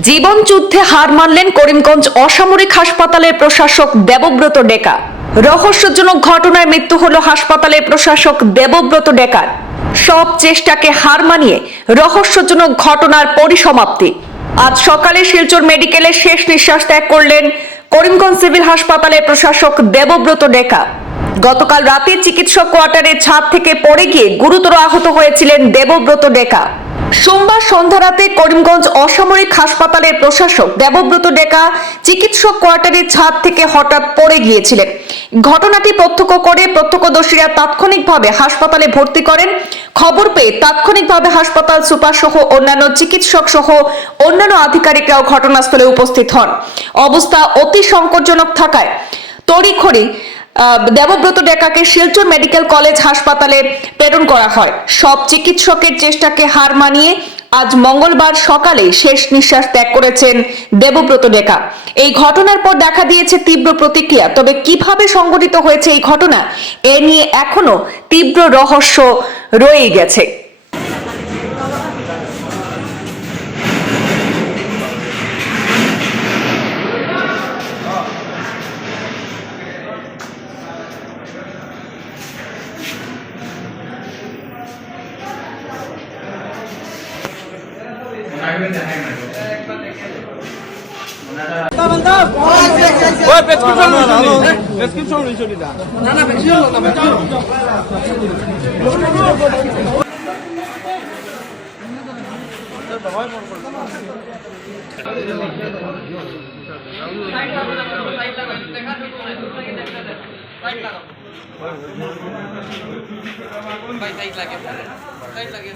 জীবন যুদ্ধে হার মানলেন করিমগঞ্জ অসামরিক হাসপাতালের প্রশাসক দেবব্রত ডেকা। রহস্যজনক ঘটনায় মৃত্যু হলো হাসপাতালের প্রশাসক দেবব্রত ডেকার। সব চেষ্টাকে হার মানিয়ে রহস্যজনক ঘটনার পরিসমাপ্তি। আজ সকালে শিলচর মেডিকেলে শেষ নিঃশ্বাস ত্যাগ করলেন করিমগঞ্জ সিভিল হাসপাতালের প্রশাসক দেবব্রত ডেকা। গতকাল রাতে চিকিৎসক কোয়ার্টারের ছাদ থেকে পড়ে গিয়ে গুরুতর আহত হয়েছিলেন দেবব্রত ডেকা। সোমবার সন্ধ্যা রাতে করিমগঞ্জ অসামরিক হাসপাতালের প্রশাসক দেবব্রত ডেকা চিকিৎসক কোয়ার্টারের ছাদ থেকে হঠাৎ পড়ে গিয়েছিলেন। ঘটনাটি প্রত্যক্ষ করে প্রত্যক্ষদর্শীরা তাৎক্ষণিকভাবে হাসপাতালে ভর্তি করেন। খবর পেয়ে তাৎক্ষণিকভাবে হাসপাতাল সুপার সহ অন্যান্য চিকিৎসক সহ অন্যান্য আধিকারিকরাও ঘটনাস্থলে উপস্থিত হন। অবস্থা অতি সংকটজনক থাকায় তড়িঘড়ি দেবব্রত ডেকাকে শিলচর মেডিকেল কলেজ হাসপাতালে প্রেরণ করা হয়। সব চিকিৎসকের চেষ্টাকে হার মানিয়ে আজ মঙ্গলবার সকালে শেষ নিঃশ্বাস ত্যাগ করেছেন দেবব্রত ডেকা। এই ঘটনার পর দেখা দিয়েছে তীব্র প্রতিক্রিয়া। তবে কিভাবে সংঘটিত হয়েছে এই ঘটনা, এ নিয়ে এখনো তীব্র রহস্য রয়ে গেছে। Baik, baik lagi.